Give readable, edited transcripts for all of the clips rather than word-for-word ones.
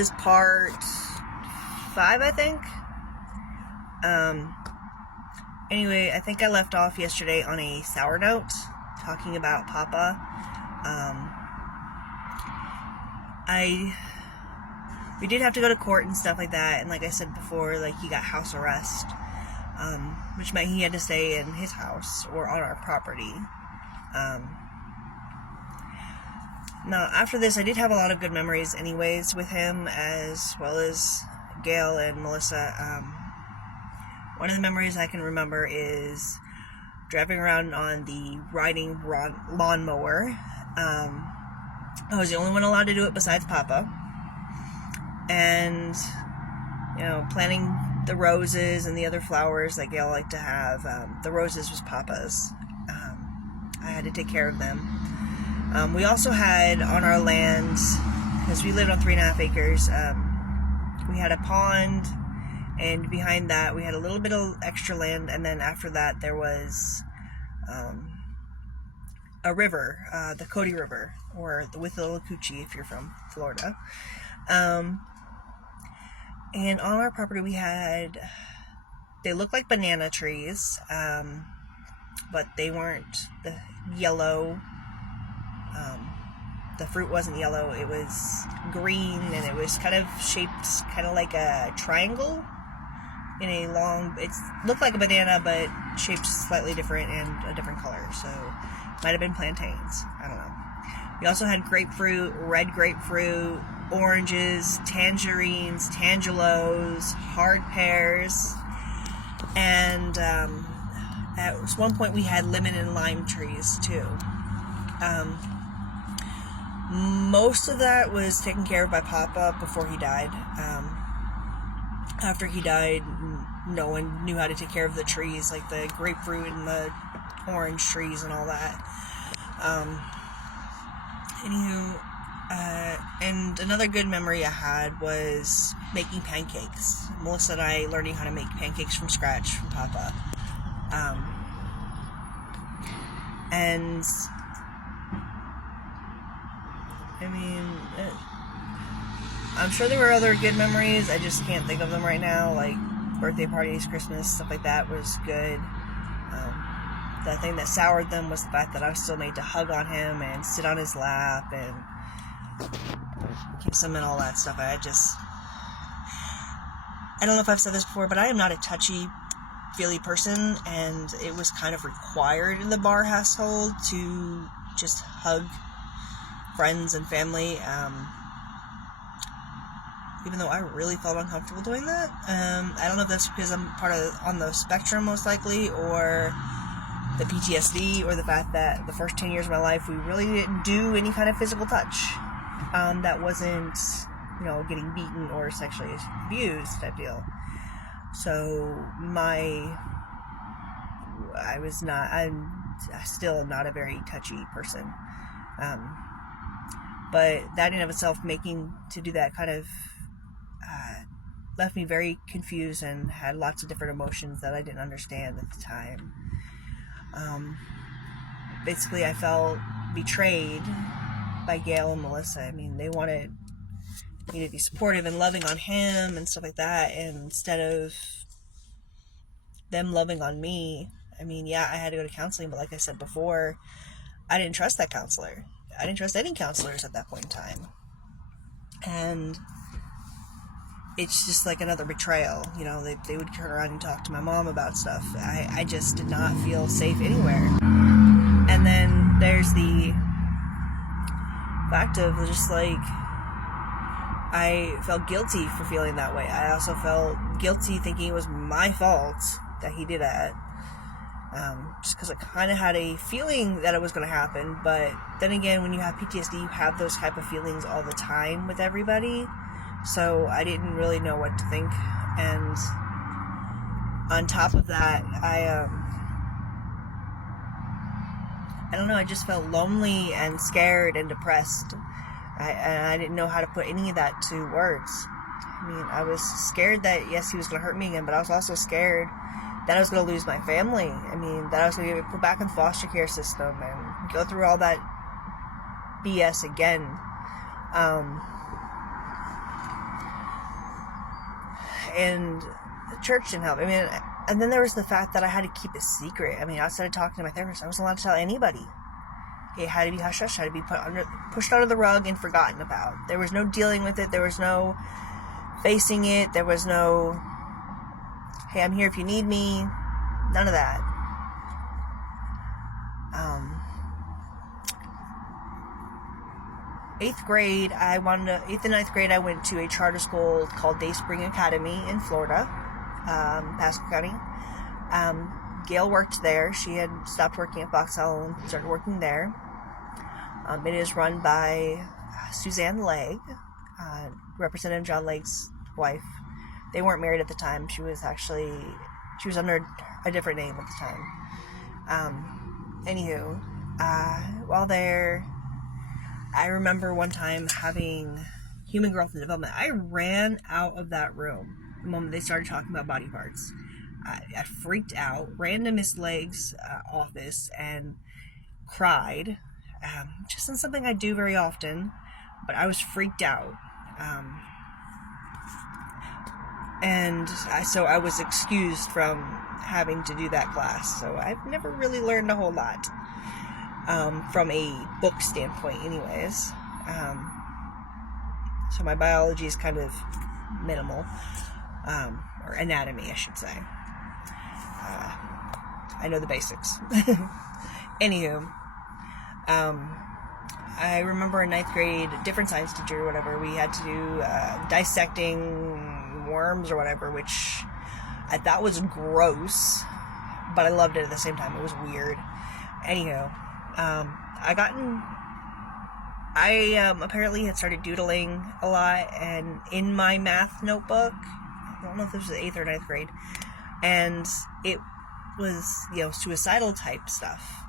Is part 5, I think. Anyway, I think I left off yesterday on a sour note, talking about Papa. We did have to go to court and stuff like that, and like I said before, like, he got house arrest, which meant he had to stay in his house or on our property. Now, after this, I did have a lot of good memories anyways with him, as well as Gail and Melissa. One of the memories I can remember is driving around on the riding lawnmower. I was the only one allowed to do it besides Papa. And, planting the roses and the other flowers that Gail liked to have. The roses was Papa's. I had to take care of them. We also had on our land, because we lived on 3.5 acres, we had a pond, and behind that we had a little bit of extra land, and then after that there was a river, the Cody River, or the Withlacoochee if you're from Florida. And on our property they looked like banana trees, but they weren't the yellow. The fruit wasn't yellow, it was green, and it was kind of shaped kind of like a triangle in a long, it looked like a banana, but shaped slightly different and a different color, so might have been plantains, I don't know. We also had grapefruit, red grapefruit, oranges, tangerines, tangelos, hard pears, and at one point we had lemon and lime trees too. Most of that was taken care of by Papa before he died. After he died, no one knew how to take care of the trees, like the grapefruit and the orange trees and all that. And another good memory I had was making pancakes. Melissa and I learning how to make pancakes from scratch from Papa. I'm sure there were other good memories, I just can't think of them right now, like birthday parties, Christmas, stuff like that was good. The thing that soured them was the fact that I was still made to hug on him and sit on his lap and kiss him and all that stuff. I don't know if I've said this before, but I am not a touchy-feely person, and it was kind of required in the Barr household to just hug friends and family, even though I really felt uncomfortable doing that. I don't know if that's because I'm on the spectrum, most likely, or the PTSD, or the fact that the first 10 years of my life we really didn't do any kind of physical touch that wasn't, getting beaten or sexually abused type deal. So I'm still not a very touchy person. But that in of itself, making to do that kind of left me very confused and had lots of different emotions that I didn't understand at the time. Basically, I felt betrayed by Gail and Melissa. I mean, they wanted me to be supportive and loving on him and stuff like that, and instead of them loving on me, I had to go to counseling, but like I said before, I didn't trust that counselor. I didn't trust any counselors at that point in time. And it's just like another betrayal. They would turn around and talk to my mom about stuff. I just did not feel safe anywhere. And then there's the fact of just like, I felt guilty for feeling that way. I also felt guilty thinking it was my fault that he did that. Just because I kind of had a feeling that it was going to happen, but then again, when you have PTSD, you have those type of feelings all the time with everybody, so I didn't really know what to think. And on top of that, I don't know, I just felt lonely and scared and depressed. I didn't know how to put any of that to words. I was scared that, yes, he was going to hurt me again, but I was also scared that I was going to lose my family. That I was going to get put back in the foster care system and go through all that BS again. and the church didn't help. I mean, and then there was the fact that I had to keep a secret. I mean, outside of talking to my therapist, I wasn't allowed to tell anybody. It had to be hush-hush, had to be pushed under the rug and forgotten about. There was no dealing with it. There was no facing it. There was no, hey, I'm here if you need me. None of that. 8th grade, 8th and 9th grade, I went to a charter school called Dayspring Academy in Florida, Pasco County. Gail worked there. She had stopped working at Fox Hall and started working there. It is run by Suzanne Legg, Representative John Legg's wife. They weren't married at the time. She was under a different name at the time. Anywho, while there, I remember one time having human growth and development. I ran out of that room the moment they started talking about body parts. I freaked out, ran to Miss Legg's office and cried. Just in something I do very often, but I was freaked out. So I was excused from having to do that class. So I've never really learned a whole lot from a book standpoint anyways. So my biology is kind of minimal, or anatomy, I should say. I know the basics. Anywho, I remember in 9th grade, a different science teacher or whatever, we had to do dissecting worms or whatever, which I thought was gross, but I loved it at the same time. It was weird. Anywho, I apparently had started doodling a lot, and in my math notebook, I don't know if this was 8th or 9th grade, and it was, suicidal type stuff.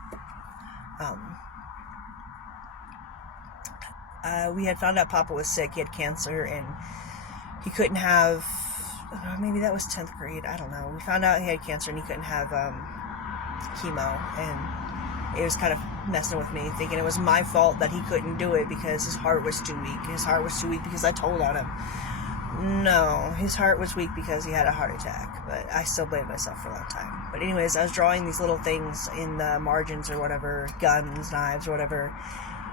We had found out Papa was sick. He had cancer, and he couldn't have, maybe that was 10th grade, I don't know. We found out he had cancer, and he couldn't have chemo, and it was kind of messing with me, thinking it was my fault that he couldn't do it because his heart was too weak. His heart was too weak because I told on him. No, his heart was weak because he had a heart attack, but I still blamed myself for a long time. But anyways, I was drawing these little things in the margins or whatever, guns, knives, or whatever.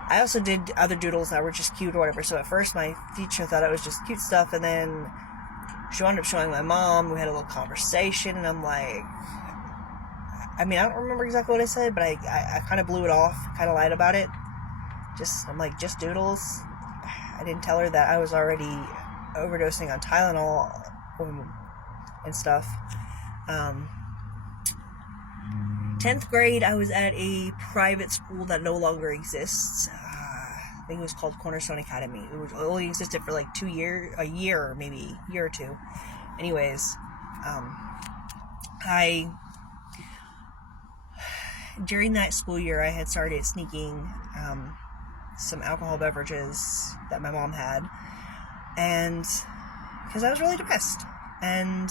I also did other doodles that were just cute or whatever, so at first my teacher thought it was just cute stuff, and then she wound up showing my mom. We had a little conversation, and I'm like, I mean, I don't remember exactly what I said, but I kind of blew it off, kind of lied about it. I'm like, just doodles. I didn't tell her that I was already overdosing on Tylenol and stuff. 10th grade, I was at a private school that no longer exists. I think it was called Cornerstone Academy. It only existed for like a year or maybe a year or two. Anyways, during that school year, I had started sneaking some alcohol beverages that my mom had, and because I was really depressed. And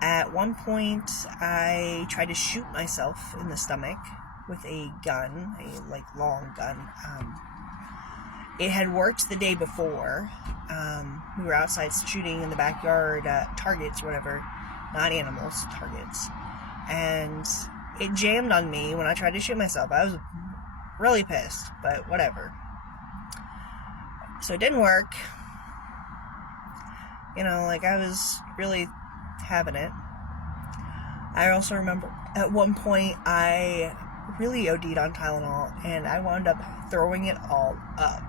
at one point, I tried to shoot myself in the stomach with a gun, a long gun. It had worked the day before. We were outside shooting in the backyard at targets, whatever, not animals, targets, and it jammed on me when I tried to shoot myself. I was really pissed, but whatever. So it didn't work. I was really having it. I also remember at one point I really OD'd on Tylenol, and I wound up throwing it all up.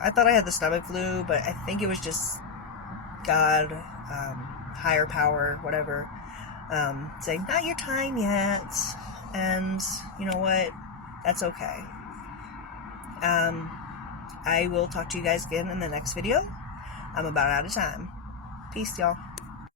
I thought I had the stomach flu, but I think it was just God, higher power, whatever, saying, not your time yet. And you know what? That's okay. I will talk to you guys again in the next video. I'm about out of time. Peace, y'all.